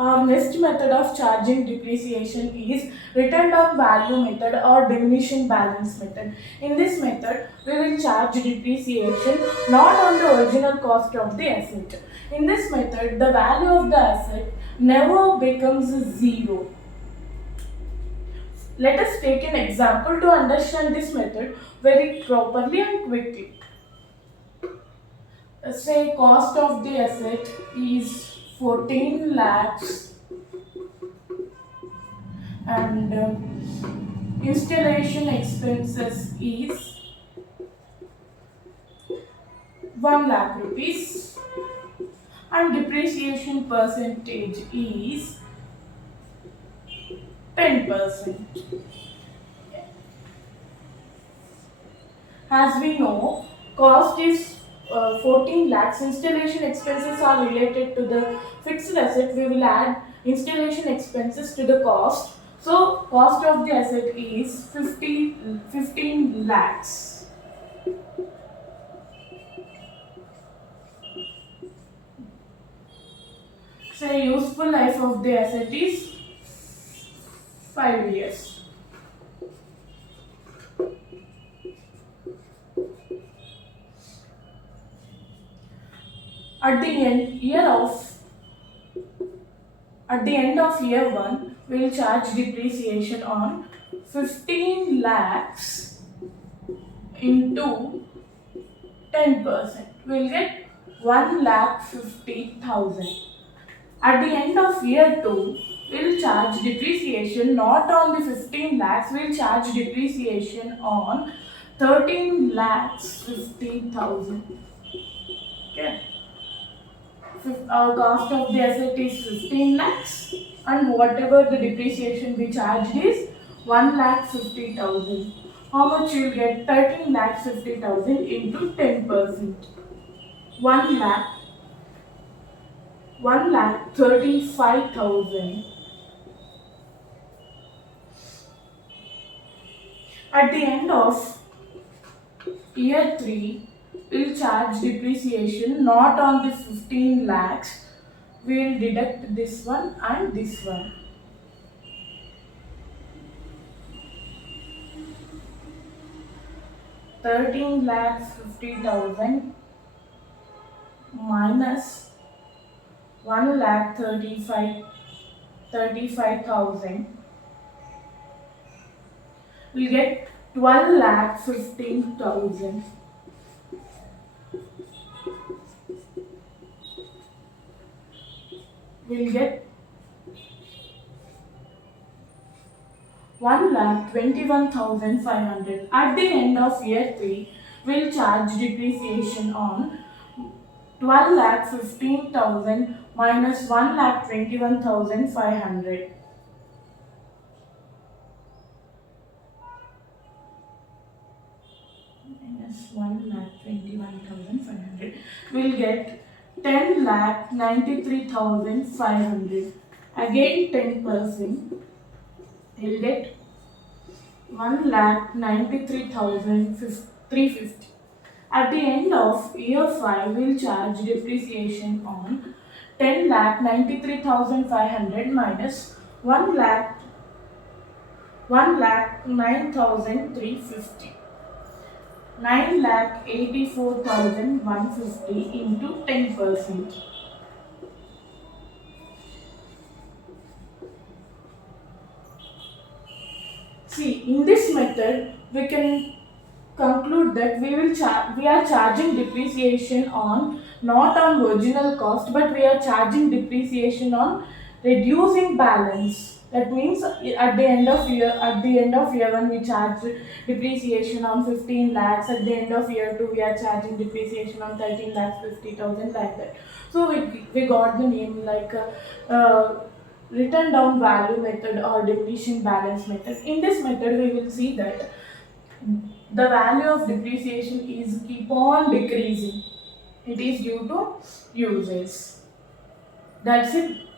Our next method of charging depreciation is written down value method or diminishing balance method. In this method, we will charge depreciation not on the original cost of the asset. In this method, the value of the asset never becomes zero. Let us take an example to understand this method very properly and quickly. Say cost of the asset is 14 lakhs and installation expenses is 1 lakh rupees and depreciation percentage is 10%. As we know, cost is 14 lakhs. Installation expenses are related to the fixed asset. We will add installation expenses to the cost. So, cost of the asset is 15 lakhs. Say useful life of the asset is 5 years. At the end of year 1, we will charge depreciation on 15 lakhs into 10%. We will get 1 lakh 50,000. At the end of year 2, we will charge depreciation not on the 15 lakhs, we will charge depreciation on 13 lakhs 50,000. Okay. Our cost of the asset is 15 lakhs and whatever the depreciation we charged is 1 lakh 50,000. How much you will get? 13 lakhs 50,000 into 10%. 1 lakh 35,000. At the end of year 3, we will charge depreciation not on the 15 lakhs. We will deduct this one and this one. 13 lakhs 50,000 minus 1 lakh 35,000. We get 12 lakh 15,000. We'll get 1,21,500. At the end of year 3, we'll charge depreciation on 12,15,000 minus 1,21,500. Minus 1,21,500. We'll get 10,93,500. Again 10%. We'll get 1,93,350. At the end of year 5, we'll charge depreciation on 10,93,500 minus 1,09,350. 9,84,150 into 10%. See, in this method, we can conclude that we are charging depreciation on not on original cost, but we are charging depreciation on reducing balance. That means at the end of year 1 we charge depreciation on 15 lakhs. At the end of year 2 we are charging depreciation on 13 lakhs 50,000, like that. So we got the name like written down value method or diminishing balance method. In this method we will see that the value of depreciation is keep on decreasing. It is due to uses. That's it.